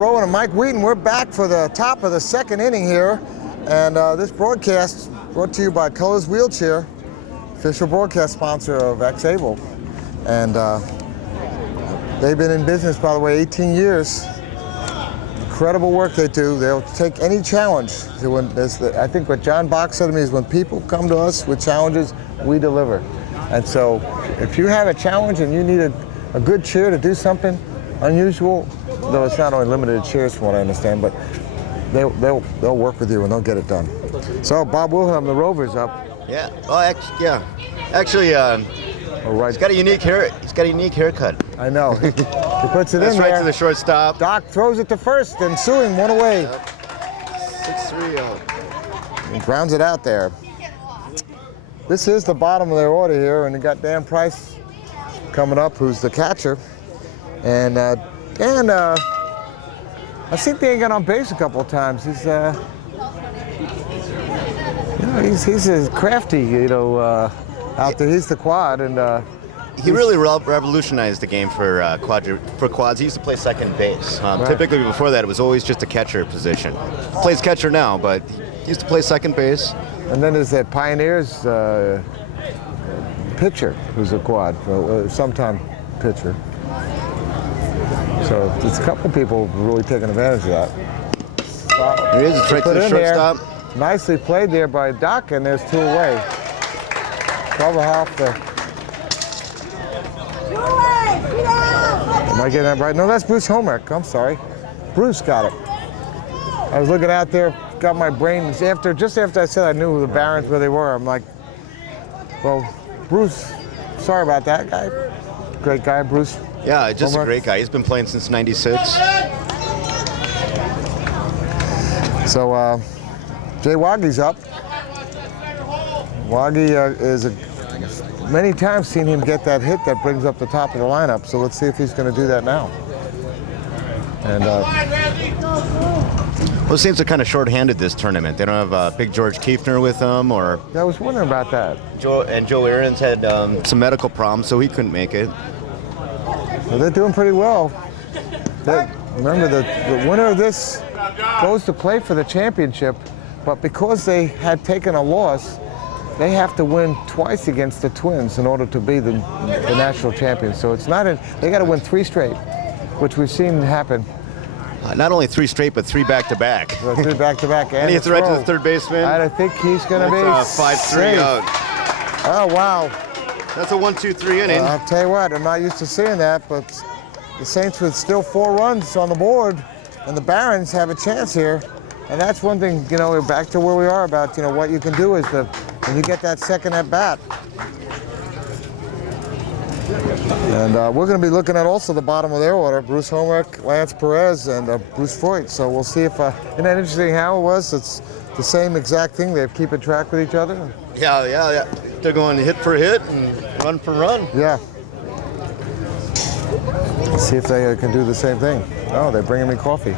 Rowan and Mike Wheaton, we're back for the top of the second inning here, and this broadcast brought to you by Colors Wheelchair, official broadcast sponsor of X-Able. And they've been in business, by the way, 18 years. Incredible work they do. They'll take any challenge. I think what John Bach said to me is when people come to us with challenges, we deliver. And so if you have a challenge and you need a good chair to do something unusual, though it's not only limited to chairs from what I understand, but they'll work with you and they'll get it done. So Bob Wilhelm, the Rover's up. Yeah. Oh, actually, Right. he's got a unique haircut. I know. He puts it That's in right there. to the shortstop. Doc throws it to first and Sewing one away. 6-3. He grounds it out there. This is the bottom of their order here, and they got Dan Price coming up, who's the catcher. And Dan, I think they got on base a couple of times. He's crafty, out there. He's the quad, and He really revolutionized the game for quads. He used to play second base. Right. Typically before that, it was always just a catcher position. Plays catcher now, but he used to play second base. And then there's that Pioneers pitcher who's a quad, sometime pitcher. So there's a couple people really taking advantage of that. There he is, it's right to the shortstop. Nicely played there by Doc, and there's two away. Cover half there. Am I getting that right? No, that's Bruce Homework. I'm sorry. Bruce got it. I was looking out there, got my brain, just after I said I knew who the Barons, where they were, I'm like, well, Bruce, sorry about that guy. Great guy, Bruce. Yeah, just Homework. a great guy. He's been playing since '96. So, Jay Waggy's up. Waggy many times seen him get that hit that brings up the top of the lineup, so let's see if he's going to do that now. And Well, it seems they're kind of short-handed this tournament. They don't have Big George Kiefner with them, or I was wondering about that. Joe Aarons had some medical problems, so he couldn't make it. Well, they're doing pretty well. Remember, the winner of this goes to play for the championship, but because they had taken a loss, they have to win twice against the Twins in order to be the national champions. So it's not they got to win 3 straight, which we've seen happen. Not only 3 straight, but 3 back-to-back. 3 back-to-back. And he threw right to the third baseman. I think he's going to be 5-3 safe. out. Oh, wow. That's a 1-2-3 inning. I'll tell you what, I'm not used to seeing that, but the Saints with still 4 runs on the board, and the Barons have a chance here. And that's one thing, we're back to where we are about, what you can do is when you get that second at bat. And we're going to be looking at also the bottom of their order, Bruce Homework, Lance Perez, and Bruce Foyt. So we'll see if, isn't that interesting how it was? It's the same exact thing. They're keeping track with each other. Yeah. They're going hit for hit and run for run. Yeah. Let's see if they can do the same thing. Oh, they're bringing me coffee.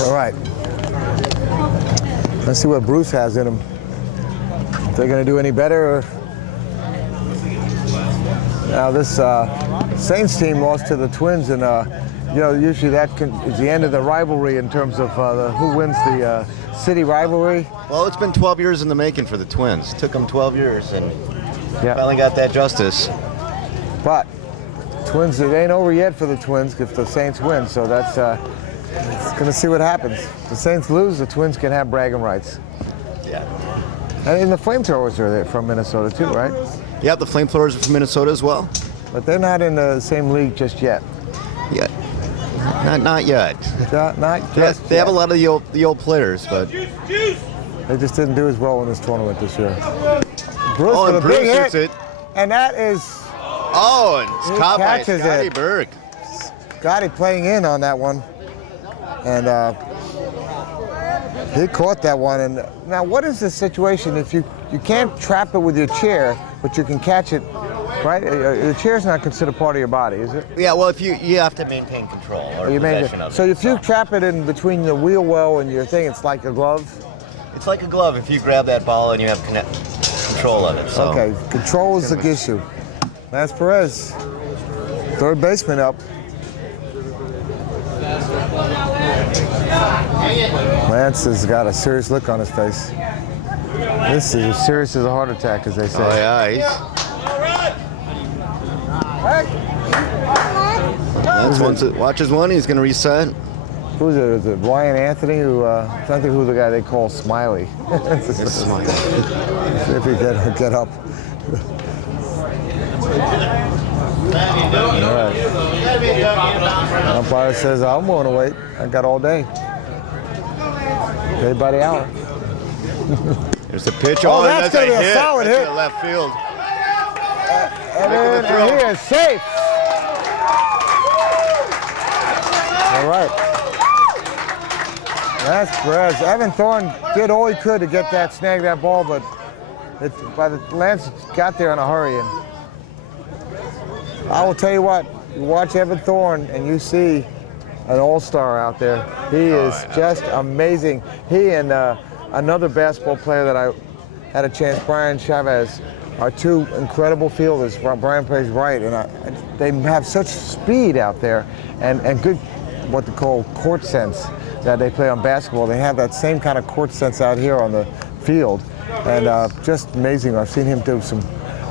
All right. Let's see what Bruce has in him. If they're going to do any better. Now this Saints team lost to the Twins, and usually that is the end of the rivalry in terms of who wins the city rivalry. Well, it's been 12 years in the making for the Twins. It took them 12 years, and Yeah. finally got that justice. But Twins, it ain't over yet for the Twins if the Saints win. So that's going to see what happens. If the Saints lose, the Twins can have bragging rights. Yeah. And the Flamethrowers are there from Minnesota too, right? Yeah, the Flamethrowers are from Minnesota as well. But they're not in the same league just yet. Yeah. Not yet. Not just They have yet. a lot of the old players, but They just didn't do as well in this tournament this year. Bruce oh, with and a Bruce big hit, hits it. and that is Oh, and it's He caught by catches Scotty it. Burke. Gotti playing in on that one. And he caught that one. And now what is the situation if you can't trap it with your chair, but you can catch it, right? The chair's not considered part of your body, is it? Yeah, well, if you have to maintain control or possession of it. So if you trap it in between the wheel well and your thing, it's like a glove? It's like a glove if you grab that ball and you have control of it. So. Okay, control is the issue. Lance Perez, third baseman up. Lance has got a serious look on his face. This is as serious as a heart attack, as they say. Oh yeah, watches one. He's gonna reset. Who's it? Is it Ryan Anthony? Who? I'm trying to think who the guy they call Smiley. Smiley. See if he get up. All right. Umpire says I'm willing to wait. I got all day. Paid by the hour. There's a pitch. Oh, that's gonna be a hit. solid That's hit. to left field. And he is safe. All right. That's Perez. Evan Thorne did all he could to get that, snag that ball, but Lance got there in a hurry. And I will tell you what, you watch Evan Thorne and you see an all-star out there. He is just amazing. He and another basketball player that I had a chance, Brian Chavez, are two incredible fielders. Brian plays right, and they have such speed out there and good, what they call court sense that they play on basketball. They have that same kind of court sense out here on the field, and just amazing. I've seen him do some.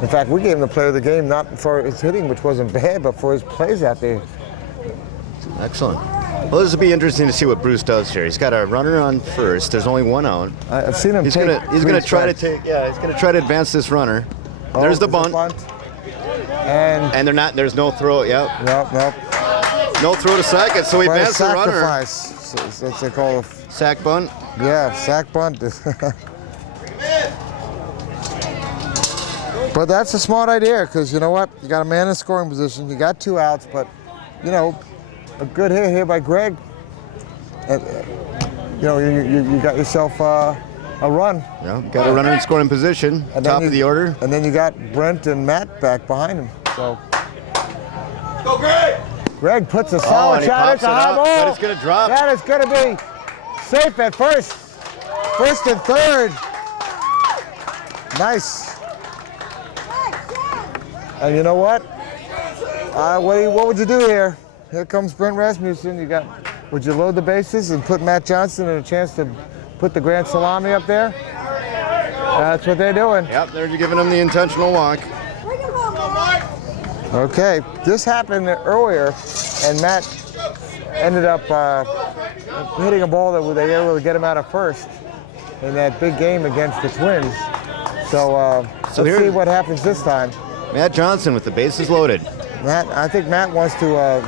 In fact, we gave him the player of the game, not for his hitting, which wasn't bad, but for his plays out there. Excellent. Well, this will be interesting to see what Bruce does here. He's got a runner on first. There's only one out. I've seen him. He's gonna try to take. Yeah, he's gonna try to advance this runner. There's the bunt. And they're not. There's no throw. Yep. Nope. No throw to second. So he advanced the runner. Sacrifice. That's what they call a sack bunt. Yeah, sack bunt. But that's a smart idea, because you know what? You got a man in scoring position. You got 2 outs, but you know, a good hit here by Greg. You know, you got yourself a run. Yeah, got a runner in scoring position, top of the order. And then you got Brent and Matt back behind him. So. Go, Greg! Greg puts a solid shot. It's a high ball. But it's going to drop. That is going to be safe at first. First and third. Nice. And you know what? What would you do here? Here comes Brent Rasmussen. Would you load the bases and put Matt Johnson in a chance to put the grand salami up there? That's what they're doing. Yep, they're giving him the intentional walk. Okay, this happened earlier, and Matt ended up hitting a ball that they were able to get him out of first in that big game against the Twins. So let's see what happens this time. Matt Johnson with the bases loaded. I think Matt wants to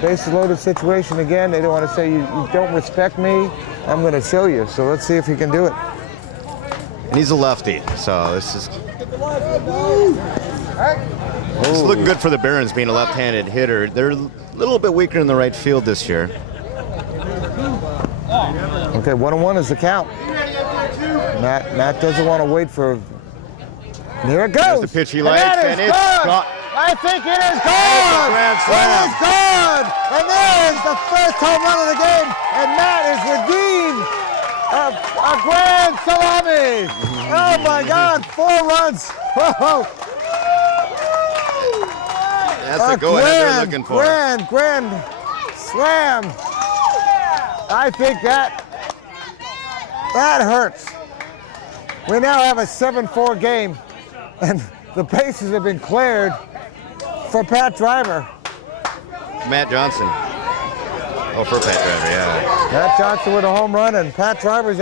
bases loaded situation again. They don't want to say, you don't respect me, I'm going to show you. So let's see if he can do it. And he's a lefty, so this is looking good for the Barons being a left-handed hitter. They're a little bit weaker in the right field this year. Okay, 1-1 is the count. Matt doesn't want to wait for. Here it goes. There's the pitch he likes, and it's gone. I think it is gone. Grand slam. It is gone. And there's the first home run of the game, and Matt is redeemed. A grand salami. Oh my God, 4 runs. Whoa. That's the go-ahead they're looking for. Grand slam. I think that hurts. We now have a 7-4 game, and the bases have been cleared for Pat Driver. Matt Johnson. Oh, for Pat Driver, yeah. Matt Johnson with a home run, and Pat Driver's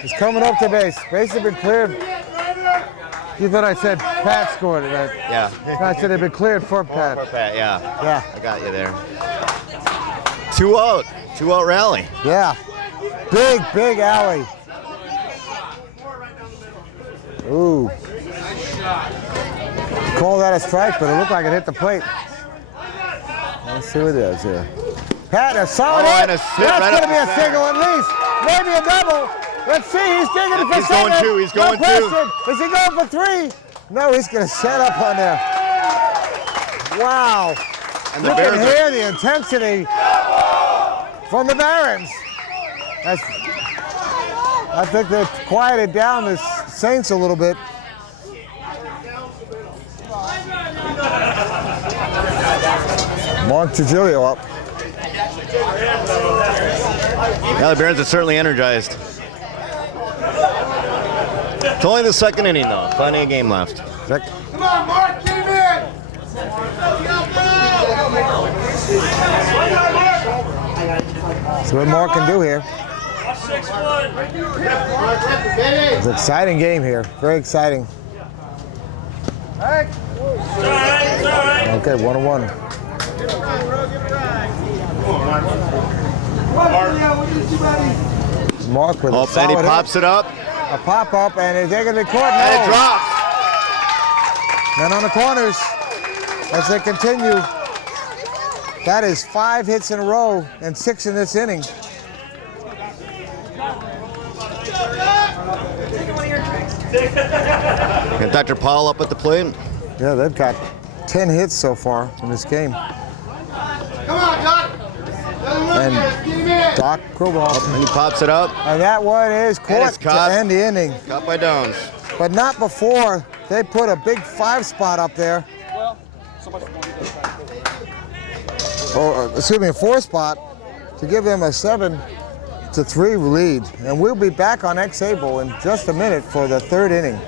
He's coming up to base. Bases have been cleared. You thought I said Pat scored it, right? Yeah. I said they've been cleared for Pat. For Pat, yeah. Yeah. I got you there. 2 out. 2 out rally. Yeah. Big alley. Ooh. Call that a strike, but it looked like it hit the plate. Let's see what it is here. Pat, a solid hit. That's going to be a single at least. Maybe a double. Let's see. He's digging it for He's second. going 2. He's going 2. Is he going for 3? No, he's going to set up on there. Wow. And the you Barons can hear the intensity from the Barons. I think they've quieted down the Saints a little bit. Mark Trujillo up. Yeah, the Barons are certainly energized. It's only the second inning, though. Plenty of game left. Check. Come on, Mark, get him in! See what Mark can do here. It's an exciting game here. Very exciting. Okay, 1-1. Mark with a And he solid pops hit. it up. A pop up, and is they going to be caught? And it No. drops. Men on the corners as they continue. That is 5 hits in a row and 6 in this inning. And Dr. Paul up at the plate. Yeah, they've got 10 hits so far in this game. Come on, Doc! And Get him in! Doc Crowball. And he pops it up. And that one is caught it's caught. to end the inning. Caught by Downs. But not before they put a big 5 spot up there. Or, excuse me, a 4 spot to give them a 7-3 lead. And we'll be back on X-Able in just a minute for the 3rd inning.